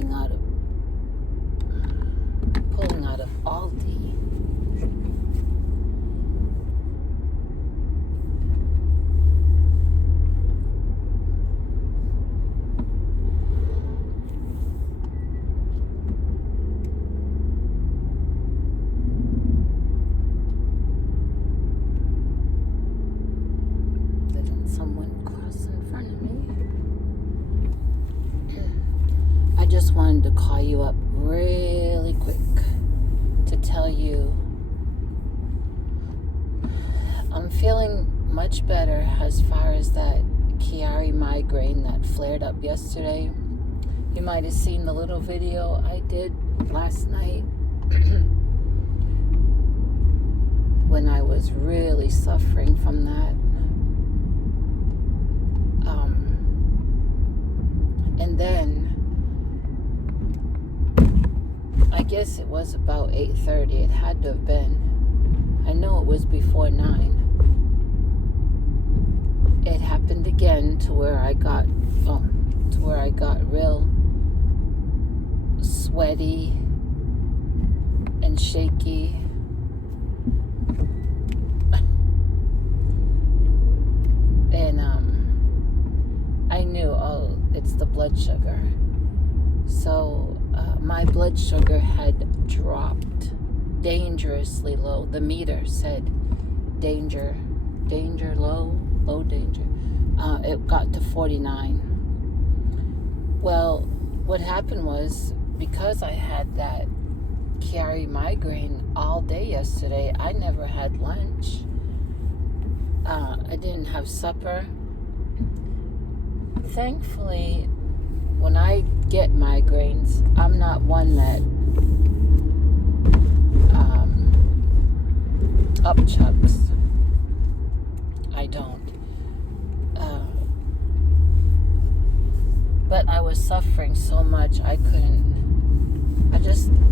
pulling out of Aldi. Someone cross in front of me. I just wanted to call you up really quick to tell you I'm feeling much better as far as that Chiari migraine that flared up yesterday. You might have seen the little video I did last night when I was really suffering from that. And then I guess it was about 8:30. It had to have been. I know it was before 9. It happened again to where I got real sweaty and shaky. And I knew, it's the blood sugar. So my blood sugar had dropped dangerously low. The meter said danger, low danger. It got to 49. Well, what happened was, because I had that Chiari migraine all day yesterday, I never had lunch. I didn't have supper. Thankfully, when I get migraines, I'm not one that upchucks. I don't. But I was suffering so much,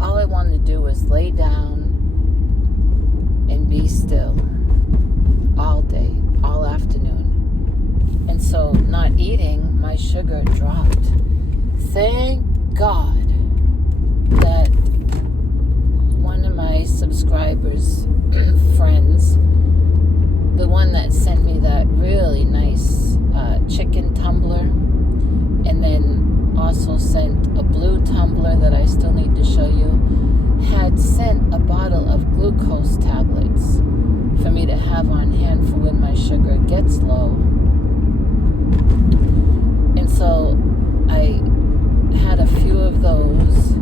all I wanted to do was lay down and be still all day, all afternoon. And so not eating, my sugar dropped. Thank God that one of my subscribers, friends, the one that sent me that really nice chicken tumbler, and then also sent a blue tumbler that I still need to show you, had sent a bottle of glucose tablets for me to have on hand for when my sugar gets low. And so I had a few of those,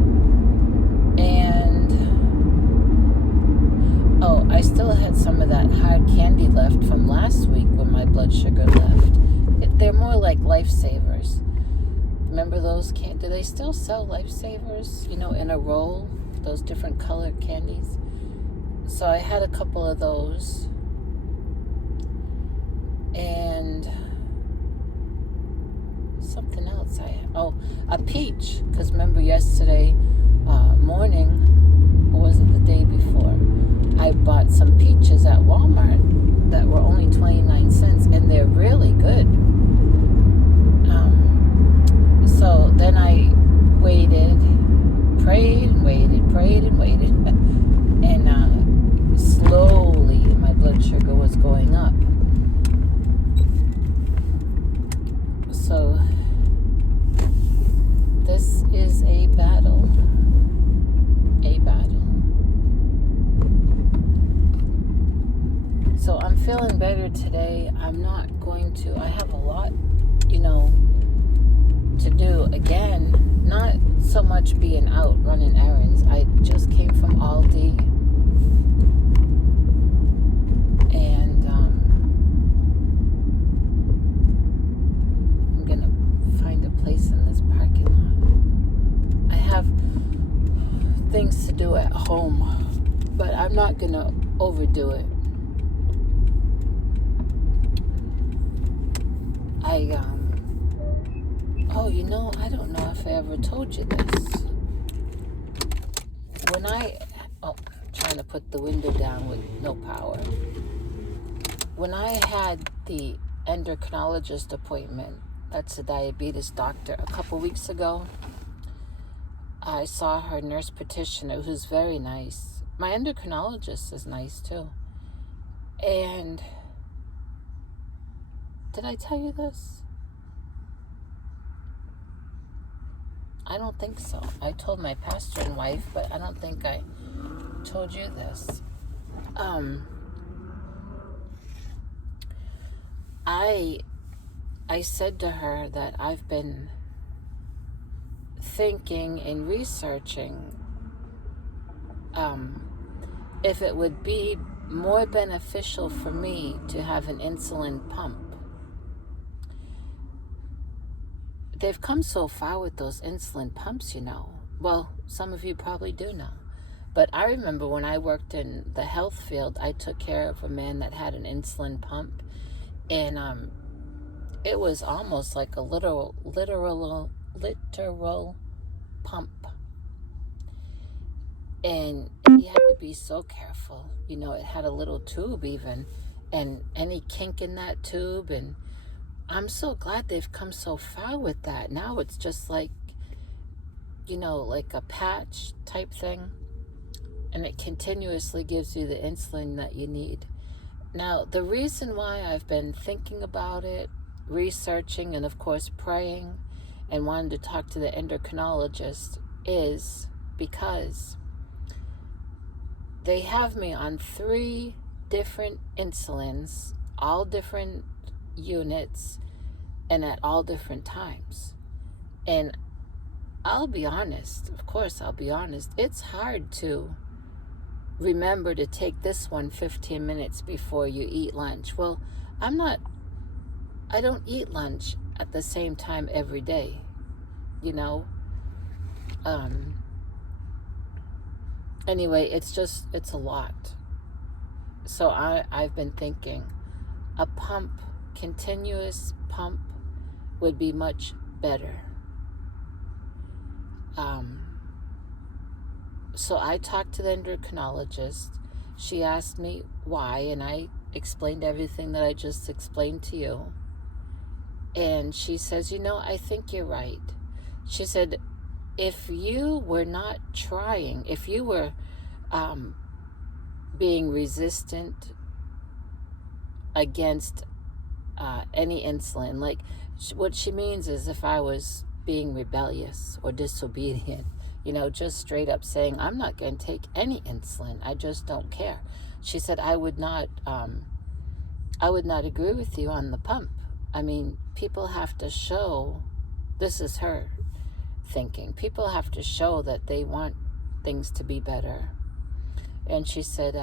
and I still had some of that hard candy left from last week when my blood sugar left. They're more like Lifesavers. Remember those do they still sell Lifesavers, in a roll, those different colored candies? So I had a couple of those, and something else a peach, because remember yesterday morning, or was it the day before, I bought some peaches at Walmart that were only 29 cents, and they're really good. So then I waited, prayed and waited, and slowly my blood sugar was going up. So this is a battle. So I'm feeling better today. I have a lot, to do again. Not so much being out running errands. I just came from Aldi, and I'm gonna find a place in this parking lot. I have things to do at home, but I'm not gonna overdo it. I don't know if I ever told you this. Trying to put the window down with no power. When I had the endocrinologist appointment, that's a diabetes doctor, a couple weeks ago, I saw her nurse practitioner, who's very nice. My endocrinologist is nice too. And did I tell you this? I don't think so. I told my pastor and wife, but I don't think I told you this. I said to her that I've been thinking and researching if it would be more beneficial for me to have an insulin pump. They've come so far with those insulin pumps, Well, some of you probably do know. But I remember when I worked in the health field, I took care of a man that had an insulin pump. And it was almost like a literal pump. And he had to be so careful. It had a little tube even, and any kink in that tube. And I'm so glad they've come so far with that. Now it's just like, like a patch type thing. And it continuously gives you the insulin that you need. Now, the reason why I've been thinking about it, researching, and of course praying, and wanting to talk to the endocrinologist is because they have me on 3 different insulins, all different units, and at all different times. And I'll be honest, it's hard to remember to take this one 15 minutes before you eat lunch. Well, I don't eat lunch at the same time every day, Anyway, it's a lot. So I've been thinking a continuous pump would be much better. So I talked to the endocrinologist. She asked me why, and I explained everything that I just explained to you. And she says, I think you're right. She said, if you were not trying, if you were being resistant against any insulin, like what she means is if I was being rebellious or disobedient, just straight up saying, I'm not going to take any insulin. I just don't care. She said, I would not agree with you on the pump. I mean, people have to show, this is her thinking, people have to show that they want things to be better. And she said,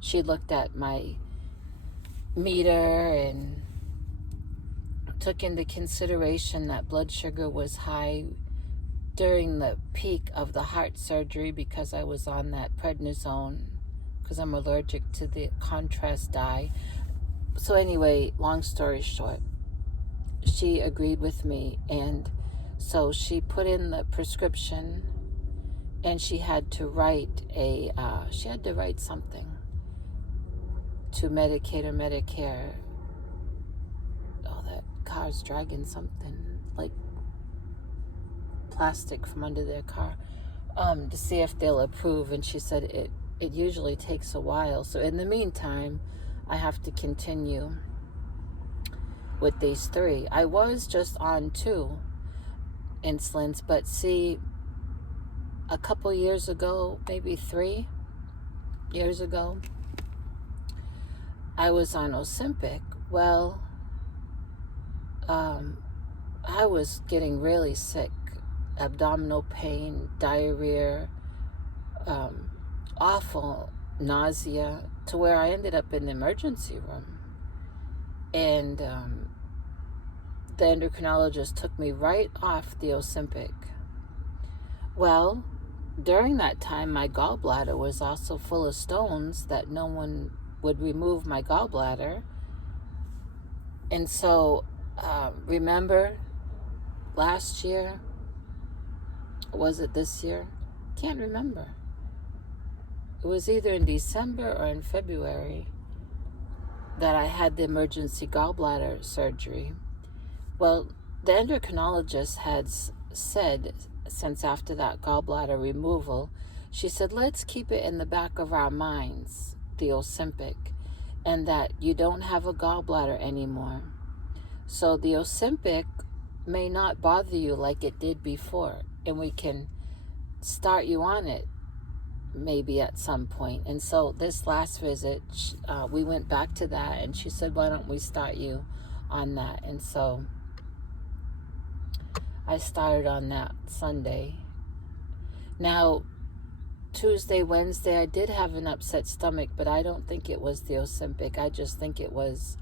she looked at my meter and took into consideration that blood sugar was high during the peak of the heart surgery because I was on that prednisone because I'm allergic to the contrast dye. So anyway, long story short, she agreed with me, and so she put in the prescription, and she had to write something to Medicaid or Medicare. Oh, that car's dragging something like plastic from under their car, to see if they'll approve. And she said it usually takes a while. So in the meantime, I have to continue with these 3. I was just on 2 insulins, but see, a couple years ago, maybe 3 years ago, I was on Ozempic. Well, I was getting really sick, abdominal pain, diarrhea, awful nausea, to where I ended up in the emergency room. And the endocrinologist took me right off the Ozempic. Well, during that time, my gallbladder was also full of stones that no one would remove my gallbladder. And so, remember last year, was it this year? Can't remember. It was either in December or in February that I had the emergency gallbladder surgery. Well, the endocrinologist had since after that gallbladder removal, she said, let's keep it in the back of our minds, the Ozempic, and that you don't have a gallbladder anymore. So the Ozempic may not bother you like it did before, and we can start you on it maybe at some point. And so this last visit, we went back to that, and she said, why don't we start you on that? And so I started on that Sunday. Now, Tuesday, Wednesday, I did have an upset stomach, but I don't think it was the Ozempic. I just think it was,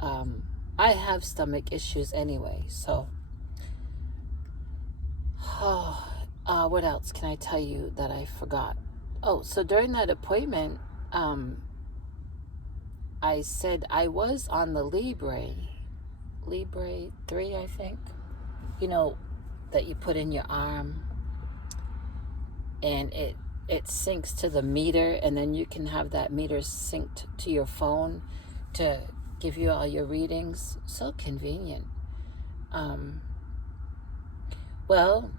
I have stomach issues anyway, so. What else can I tell you that I forgot? Oh, so during that appointment, I said I was on the Libre 3, I think. You know, that you put in your arm, and it syncs to the meter, and then you can have that meter synced to your phone to give you all your readings. So convenient. Well,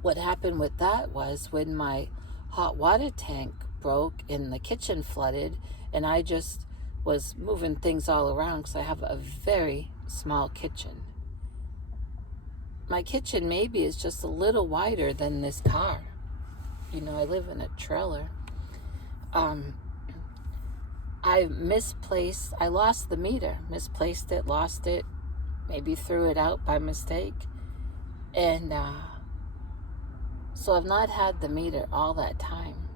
what happened with that was when my hot water tank broke and the kitchen flooded, and I just was moving things all around because I have a very small kitchen. My kitchen maybe is just a little wider than this car. You know, I live in a trailer. I lost the meter, misplaced it, lost it, maybe threw it out by mistake. And so I've not had the meter all that time.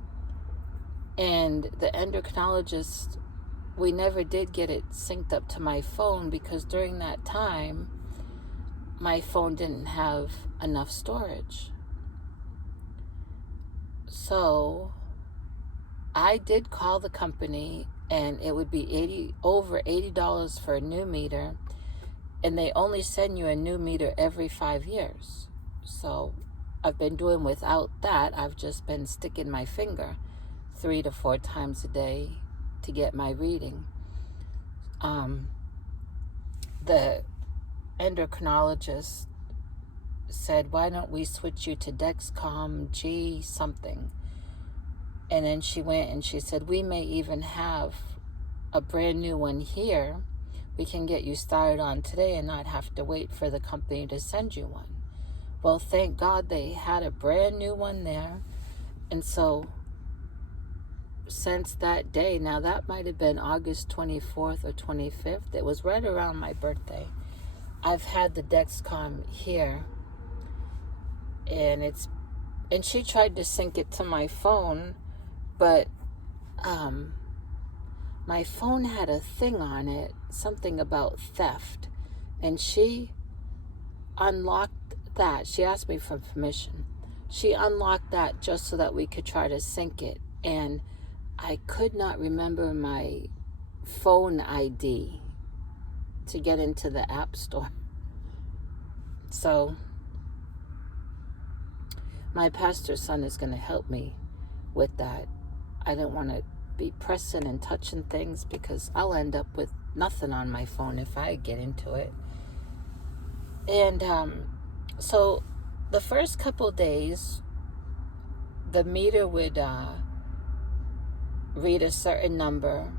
And the endocrinologist, we never did get it synced up to my phone because during that time, my phone didn't have enough storage. So I did call the company, and it would be over $80 for a new meter, and they only send you a new meter every 5 years. So I've been doing without that. I've just been sticking my finger 3 to 4 times a day to get my reading. The endocrinologist said, why don't we switch you to Dexcom G something? And then she went and she said, we may even have a brand new one here. We can get you started on today and not have to wait for the company to send you one. Well, thank God they had a brand new one there. And so since that day, now that might have been August 24th or 25th, it was right around my birthday, I've had the Dexcom here, and she tried to sync it to my phone, but my phone had a thing on it, something about theft, and she unlocked that. She asked me for permission. She unlocked that just so that we could try to sync it, and I could not remember my phone ID to get into the app store. So my pastor's son is going to help me with that. I don't want to be pressing and touching things because I'll end up with nothing on my phone if I get into it. And so the first couple days, the meter would read a certain number,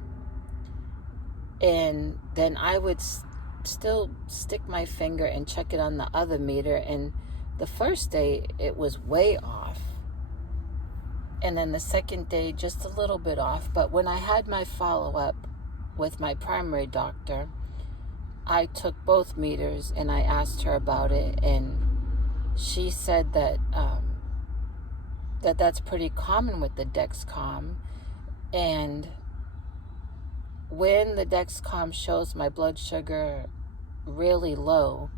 and then I would still stick my finger and check it on the other meter, and the first day it was way off, and then the second day just a little bit off. But when I had my follow-up with my primary doctor, I took both meters and I asked her about it, and she said that that's pretty common with the Dexcom. And when the Dexcom shows my blood sugar really low,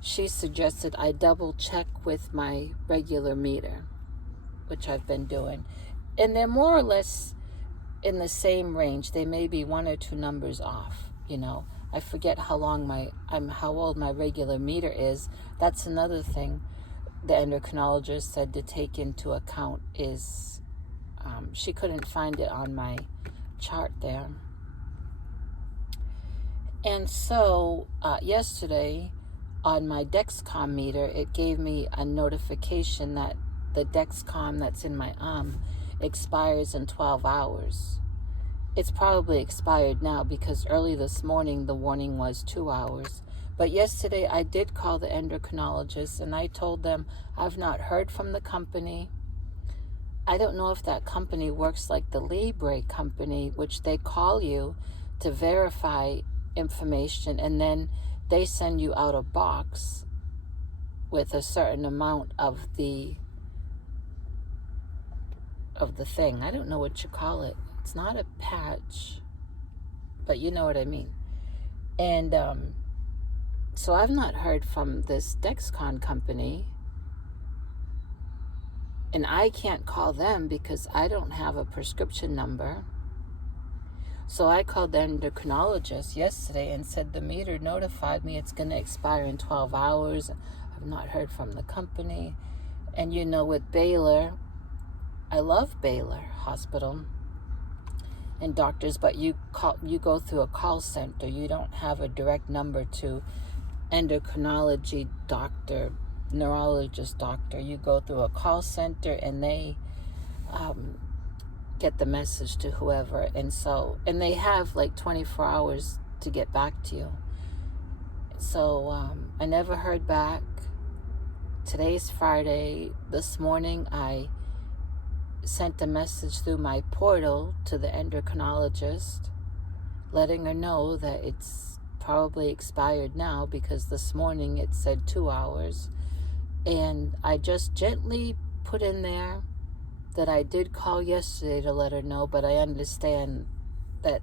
she suggested I double check with my regular meter, which I've been doing. And they're more or less in the same range. They may be 1 or 2 numbers off, you know. I forget how old my regular meter is. That's another thing the endocrinologist said to take into account is she couldn't find it on my chart there. And so yesterday, on my Dexcom meter, it gave me a notification that the Dexcom that's in my arm expires in 12 hours. It's probably expired now because early this morning the warning was 2 hours. But yesterday I did call the endocrinologist and I told them I've not heard from the company. I don't know if that company works like the Libre company, which they call you to verify information and then they send you out a box with a certain amount of the thing. I don't know what you call it. It's not a patch, but you know what I mean. And so I've not heard from this Dexcom company, and I can't call them because I don't have a prescription number. So I called the endocrinologist yesterday and said the meter notified me it's going to expire in 12 hours. I've not heard from the company. And you know, with Baylor, I love Baylor Hospital and doctors, but you go through a call center. You don't have a direct number to endocrinology doctor, neurologist doctor. You go through a call center and they get the message to whoever, and they have like 24 hours to get back to you. So I never heard back. Today's Friday. This morning I sent a message through my portal to the endocrinologist letting her know that it's probably expired now because this morning it said 2 hours. And I just gently put in there that I did call yesterday to let her know, but I understand that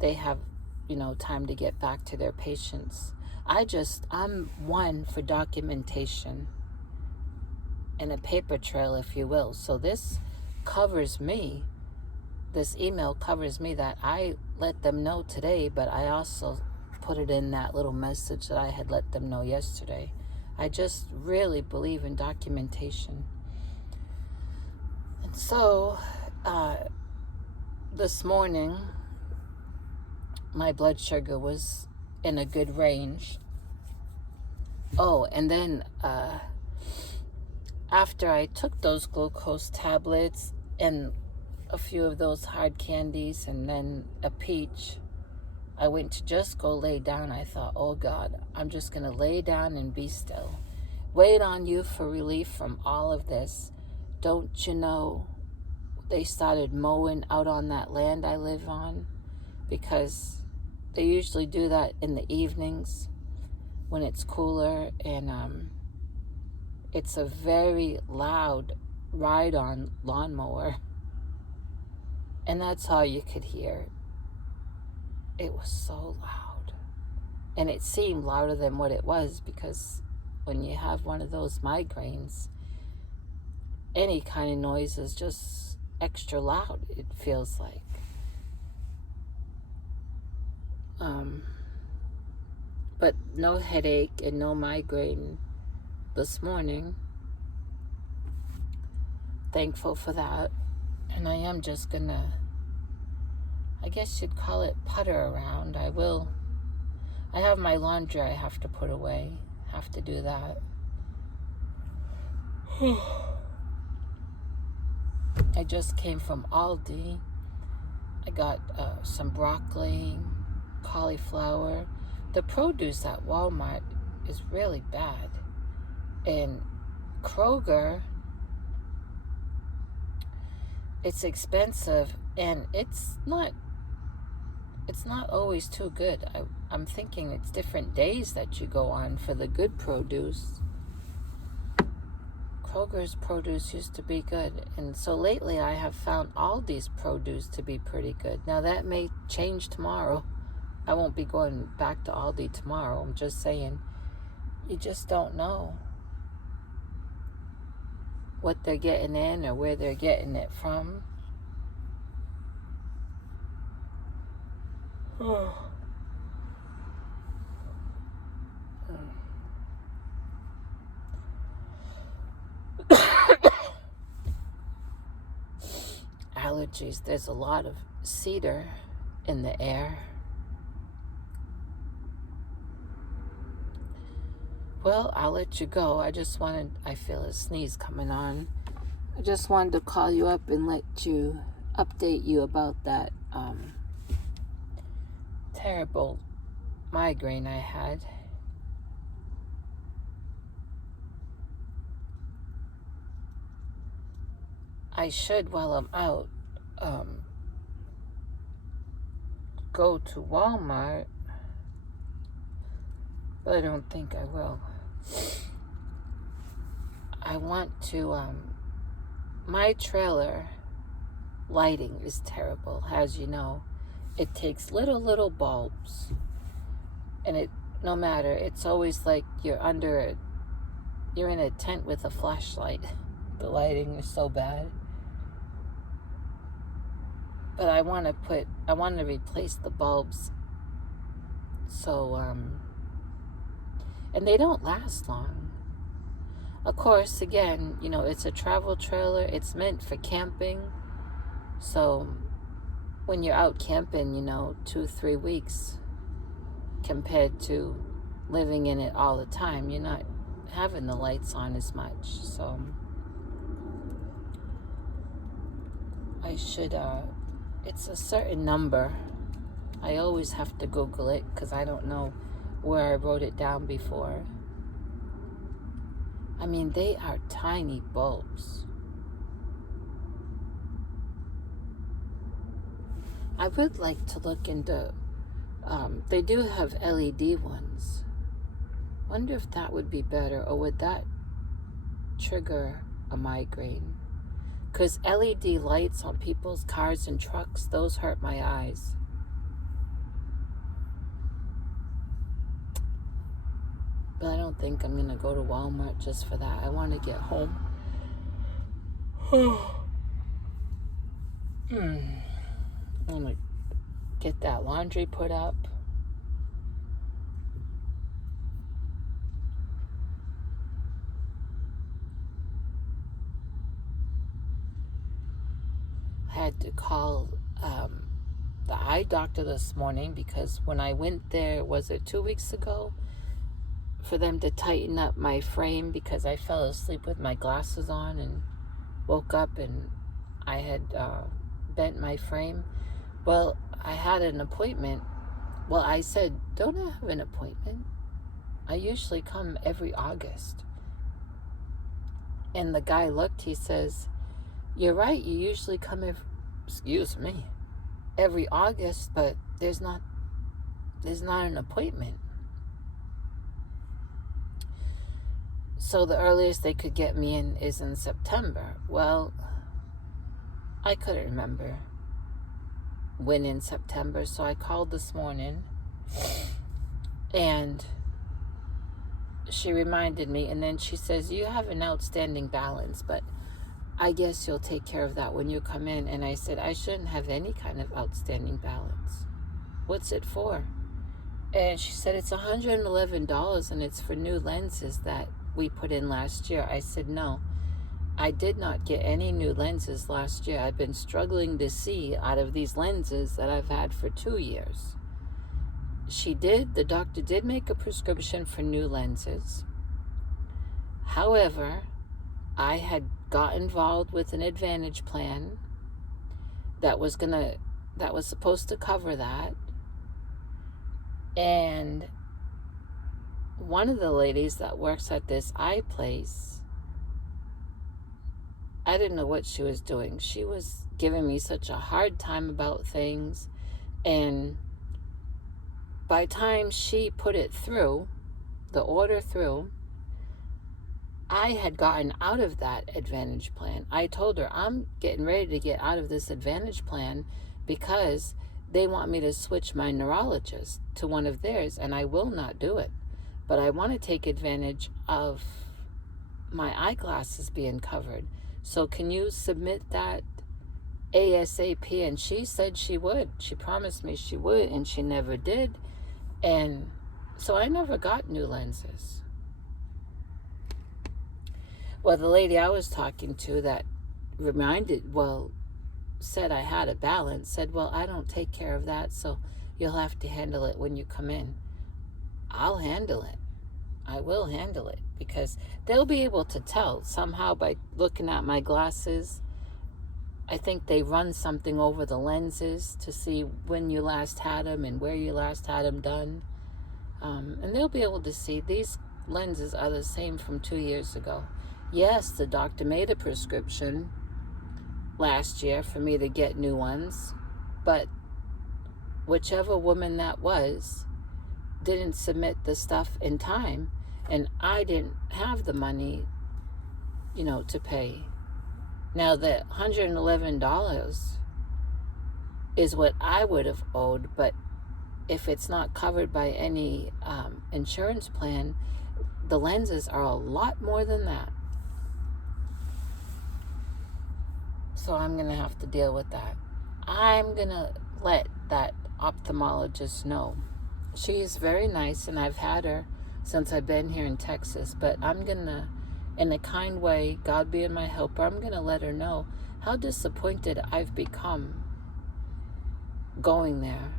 they have, time to get back to their patients. I'm one for documentation and a paper trail, if you will. So this covers me. This email covers me that I let them know today, but I also put it in that little message that I had let them know yesterday. I just really believe in documentation. And so this morning, my blood sugar was in a good range. Oh, and then after I took those glucose tablets and a few of those hard candies and then a peach, I went to just go lay down. I thought, oh God, I'm just going to lay down and be still. Wait on you for relief from all of this. Don't you know they started mowing out on that land I live on? Because they usually do that in the evenings when it's cooler, and it's a very loud ride-on lawnmower. And that's all you could hear. It was so loud. And it seemed louder than what it was because when you have one of those migraines, any kind of noise is just extra loud, it feels like. But no headache and no migraine this morning. Thankful for that. And I am just gonna, I guess you'd call it, putter around. I have my laundry I have to put away. Have to do that. I just came from Aldi. I got some broccoli, cauliflower. The produce at Walmart is really bad. And Kroger, it's expensive and it's not always too good. I'm thinking it's different days that you go on for the good produce. Kroger's produce used to be good, and so lately I have found Aldi's produce to be pretty good. Now that may change tomorrow. I won't be going back to Aldi tomorrow. I'm just saying, you just don't know what they're getting in or where they're getting it from. Allergies. There's a lot of cedar in the air. Well, I'll let you go. I feel a sneeze coming on. I just wanted to call you up and update you about that terrible migraine I had. I should, while I'm out, go to Walmart, but I don't think I will. I want to, my trailer lighting is terrible, as you know. It takes little bulbs, and no matter, it's always like you're in a tent with a flashlight. The lighting is so bad. But I want to replace the bulbs. So, and they don't last long. Of course, again, it's a travel trailer. It's meant for camping. So when you're out camping, 2-3 weeks, compared to living in it all the time, you're not having the lights on as much. So I should, it's a certain number. I always have to Google it because I don't know where I wrote it down before. I mean, they are tiny bulbs. I would like to look into, they do have LED ones. Wonder if that would be better, or would that trigger a migraine? Because LED lights on people's cars and trucks, those hurt my eyes. But I don't think I'm going to go to Walmart just for that. I want to get home. I'm going to get that laundry put up. I had to call the eye doctor this morning because when I went there, was it 2 weeks ago, for them to tighten up my frame because I fell asleep with my glasses on and woke up and I had bent my frame. Well, I had an appointment. Well, I said, don't I have an appointment? I usually come every August. And the guy looked, he says, you're right, you usually come every August, but there's not an appointment. So the earliest they could get me in is in September. Well, I couldn't remember when in September, so I called this morning and she reminded me, and then she says, you have an outstanding balance, but I guess you'll take care of that when you come in. And I said, I shouldn't have any kind of outstanding balance. What's it for? And she said, it's $111 and it's for new lenses that we put in last year. I said, no, I did not get any new lenses last year. I've been struggling to see out of these lenses that I've had for 2 years. The doctor did make a prescription for new lenses. However, I had got involved with an Advantage plan that was supposed to cover that. And one of the ladies that works at this eye place, I didn't know what she was doing. She was giving me such a hard time about things. And by the time she put it through, the order through, I had gotten out of that Advantage plan. I told her, I'm getting ready to get out of this Advantage plan because they want me to switch my neurologist to one of theirs, and I will not do it. But I want to take advantage of my eyeglasses being covered. So can you submit that ASAP? And she said she would. She promised me she would, and she never did. And so I never got new lenses. Well, the lady I was talking to that said I had a balance, said, well, I don't take care of that, so you'll have to handle it when you come in. I'll handle it. I will handle it, because they'll be able to tell somehow by looking at my glasses. I think they run something over the lenses to see when you last had them and where you last had them done. And they'll be able to see these lenses are the same from 2 years ago. Yes, the doctor made a prescription last year for me to get new ones, but whichever woman that was didn't submit the stuff in time, and I didn't have the money, to pay. Now, the $111 is what I would have owed, but if it's not covered by any insurance plan, the lenses are a lot more than that. So I'm going to have to deal with that. I'm going to let that ophthalmologist know. She's very nice, and I've had her since I've been here in Texas, but I'm going to, in a kind way, God being my helper, I'm going to let her know how disappointed I've become going there.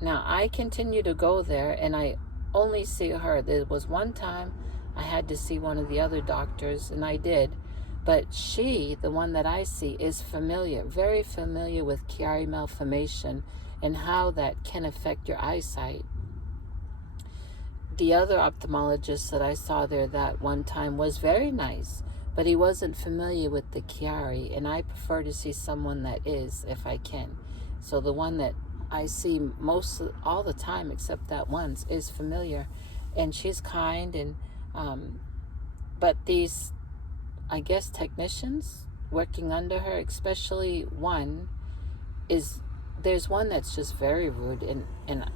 Now, I continue to go there, and I only see her. There was one time I had to see one of the other doctors, and I did. But she, the one that I see, is familiar, very familiar with Chiari malformation and how that can affect your eyesight. The other ophthalmologist that I saw there that one time was very nice, but he wasn't familiar with the Chiari, and I prefer to see someone that is, if I can. So the one that I see all the time, except that once, is familiar, and she's kind, and but these, I guess, technicians working under her, especially one, there's one that's just very rude, and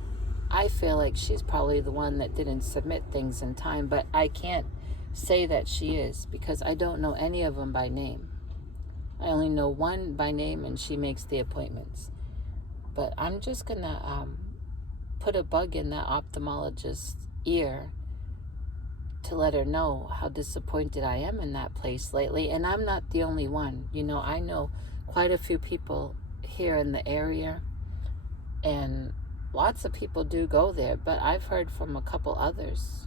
I feel like she's probably the one that didn't submit things in time, but I can't say that she is, because I don't know any of them by name. I only know one by name, and she makes the appointments. But I'm just going to put a bug in that ophthalmologist's ear to let her know how disappointed I am in that place lately. And I'm not the only one. I know quite a few people here in the area, and lots of people do go there, but I've heard from a couple others.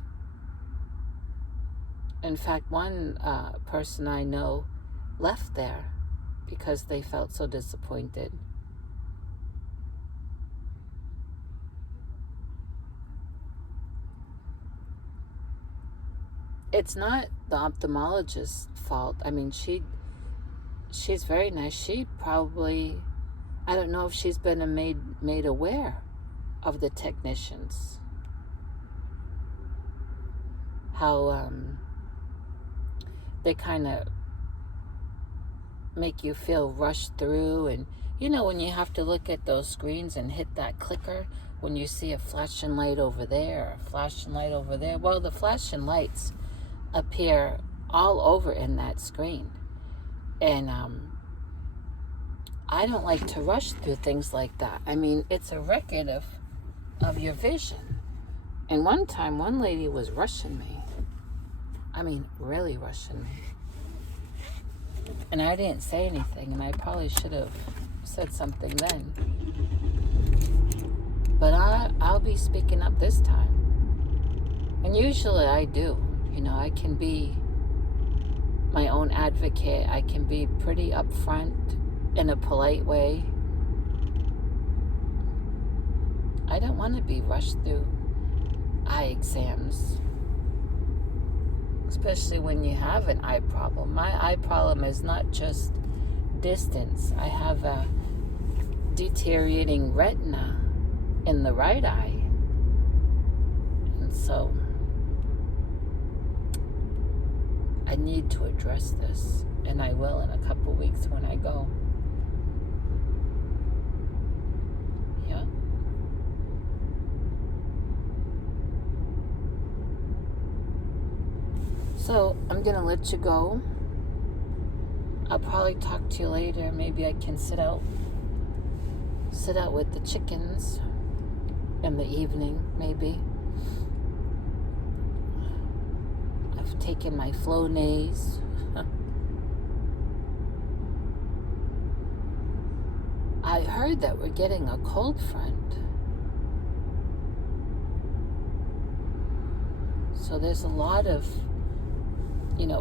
In fact, one person I know left there because they felt so disappointed. It's not the ophthalmologist's fault. I mean, she's very nice. She probably, I don't know if she's been made aware of the technicians. How they kind of make you feel rushed through, and when you have to look at those screens and hit that clicker when you see a flashing light over there, or a flashing light over there. Well, the flashing lights appear all over in that screen, and I don't like to rush through things like that. I mean, it's a record of your vision. And one time, one lady was rushing me. I mean, really rushing me. And I didn't say anything, and I probably should have said something then. But I'll be speaking up this time. And usually I do. I can be my own advocate. I can be pretty upfront in a polite way. I don't want to be rushed through eye exams, especially when you have an eye problem. My eye problem is not just distance. I have a deteriorating retina in the right eye. And so I need to address this, and I will in a couple weeks when I go. Yeah. So I'm going to let you go. I'll probably talk to you later. Maybe I can sit out with the chickens in the evening, maybe. I've taken my Flonase. I heard that we're getting a cold front. So there's a lot of,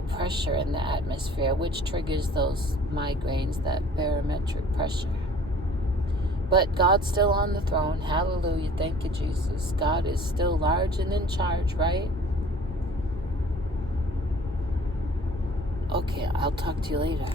pressure in the atmosphere, which triggers those migraines, that barometric pressure. But God's still on the throne. Hallelujah. Thank you, Jesus. God is still large and in charge, right? Okay, I'll talk to you later.